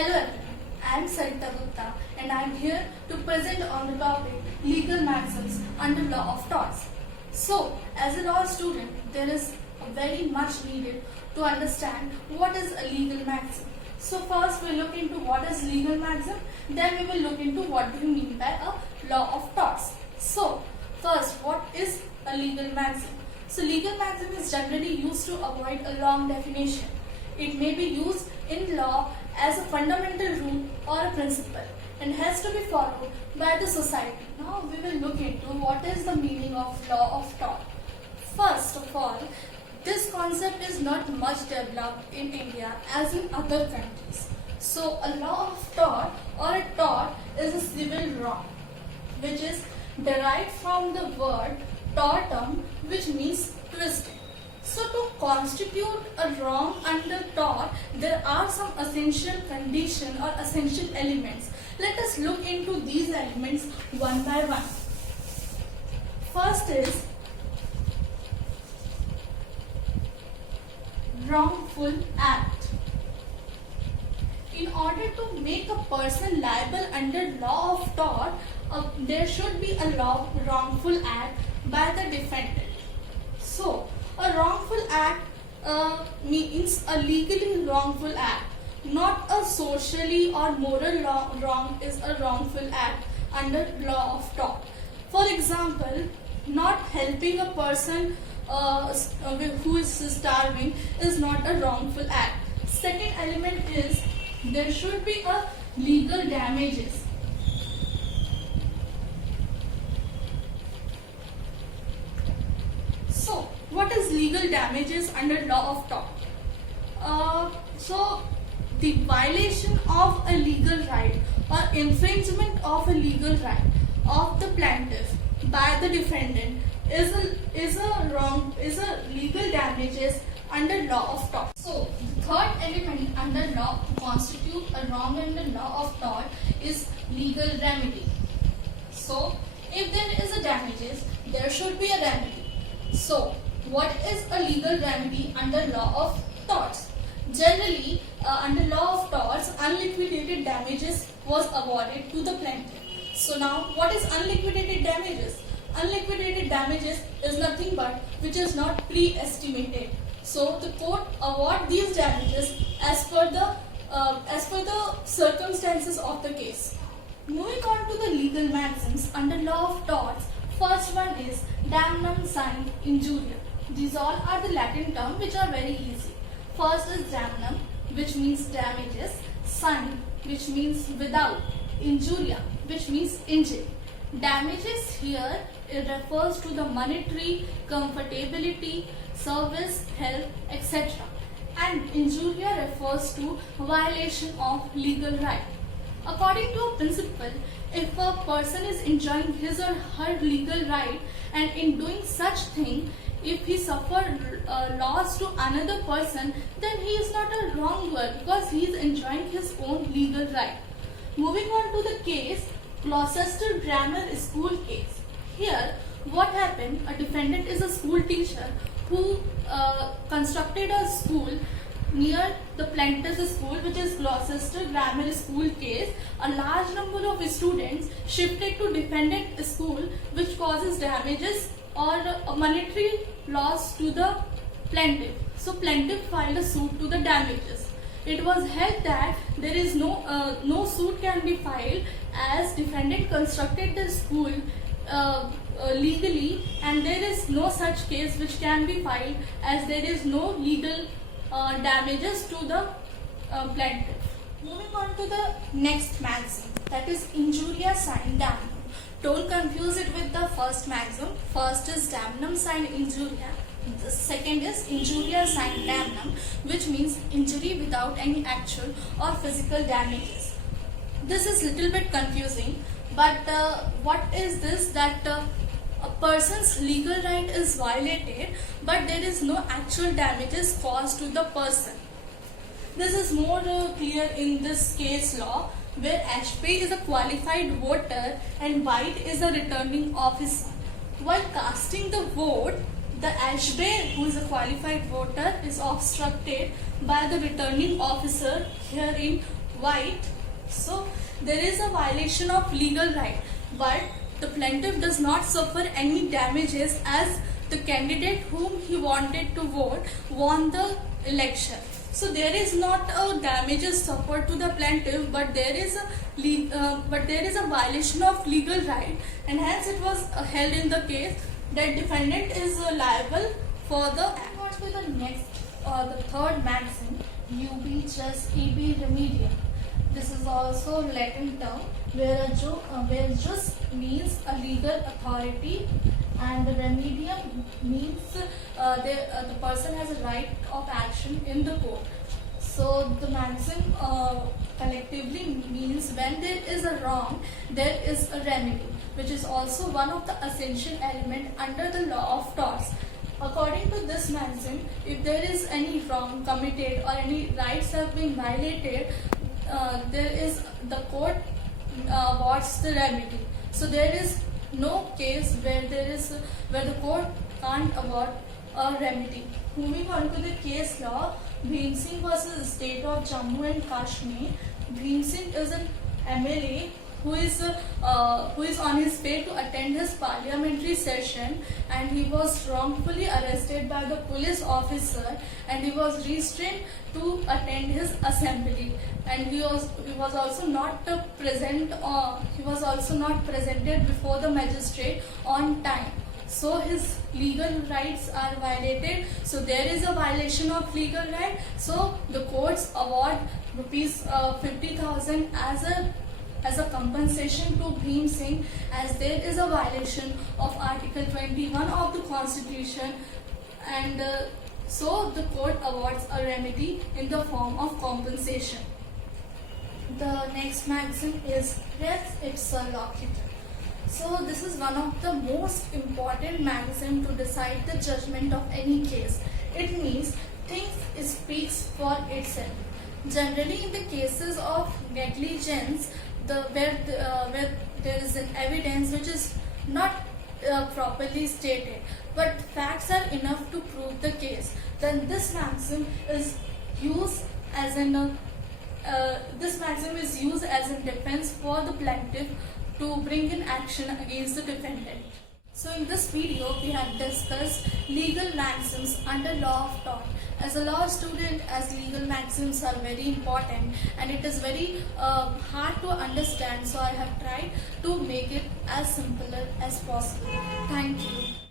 Hello everyone, I am Sarita Gupta and I am here to present on the topic legal maxims under law of torts. So, as a law student, there is very much needed to understand what is a legal maxim. So first we look into what is legal maxim, then we will look into what do you mean by a law of torts. So, first, what is a legal maxim? So legal maxim is generally used to avoid a long definition. It may be used in law as a fundamental rule or a principle and has to be followed by the society. Now we will look into what is the meaning of law of tort. First of all, this concept is not much developed in India as in other countries. So a law of tort or a tort is a civil wrong which is derived from the word tortum, which means twisting. So to constitute a wrong under tort, there are some essential conditions or essential elements. Let us look into these elements one by one. First is wrongful act. In order to make a person liable under law of tort, there should be a wrongful act by the defendant. So, a wrongful act means a legally wrongful act, not a socially or moral wrong is a wrongful act under law of tort. For example, not helping a person who is starving is not a wrongful act. Second element is there should be a legal damages. So, what is legal damages under law of tort? So, the violation of a legal right or infringement of a legal right of the plaintiff by the defendant is a legal damages under law of tort. So, the third element under law to constitute a wrong under law of tort is legal remedy. So, if there is a damages, there should be a remedy. So, what is a legal remedy under law of torts? Generally, under law of torts, unliquidated damages was awarded to the plaintiff. So now, what is unliquidated damages? Unliquidated damages is nothing but which is not pre-estimated. So the court award these damages as per the circumstances of the case. Moving on to the legal maxims under law of torts. First one is damnum sine injuria. These all are the Latin terms which are very easy. First is damnum, which means damages, sine, which means without, injuria, which means injury. Damages here, it refers to the monetary, comfortability, service, health, etc. And injuria refers to violation of legal right. According to a principle, if a person is enjoying his or her legal right and in doing such thing, if he suffered loss to another person, then he is not a wrongdoer because he is enjoying his own legal right. Moving on to the case, Gloucester Grammar School case. Here, what happened? A defendant is a school teacher who constructed a school near the plaintiff's school, which is Gloucester Grammar School case. A large number of students shifted to defendant school, which causes damages or a monetary loss to the plaintiff. So plaintiff filed a suit to the damages. It was held that there is no suit can be filed as defendant constructed the school legally, and there is no such case which can be filed as there is no legal damages to the plaintiff. Moving on to the next maxim, that is injuria sine damnum. Don't confuse it with the first maxim. First is damnum sine injuria. The second is injuria sine damnum, which means injury without any actual or physical damages. This is little bit confusing, but what is this? That a person's legal right is violated, but there is no actual damages caused to the person. This is more clear in this case law, where Ashby is a qualified voter and White is a returning officer. While casting the vote, the Ashby, who is a qualified voter, is obstructed by the returning officer, herein white, so there is a violation of legal right, but the plaintiff does not suffer any damages as the candidate whom he wanted to vote won the election. So there is not a damages suffered to the plaintiff, but there is a violation of legal right, and hence it was held in the case that defendant is liable for the act. On to the next, the third maxim, ubi just ibi remedium. This is also Latin term where jus means a legal authority and remedium means the person has a right of action in the court. So the maxim collectively means when there is a wrong, there is a remedy, which is also one of the essential element under the law of torts. According to this maxim, if there is any wrong committed or any rights have been violated, the court awards the remedy. So there is no case where the court can't award a remedy. Moving on to the case law, Bhim Singh versus State of Jammu and Kashmir. Bhim Singh is an MLA who is on his way to attend his parliamentary session, and he was wrongfully arrested by the police officer, and he was restrained to attend his assembly, and he was also not present, he was also not presented before the magistrate on time. So his legal rights are violated. So there is a violation of legal right. So the courts award rupees 50,000 as a compensation to Bhim Singh, as there is a violation of Article 21 of the Constitution, and so the court awards a remedy in the form of compensation. The next maxim is res ipsa loquitur. So this is one of the most important maxims to decide the judgment of any case. It means things speaks for itself. Generally, in the cases of negligence, where there is an evidence which is not properly stated, but facts are enough to prove the case, then this maxim is used as an defense for the plaintiff to bring an action against the defendant. So in this video, we have discussed legal maxims under law of tort. As a law student, as legal maxims are very important and it is very hard to understand, so I have tried to make it as simple as possible. Thank you.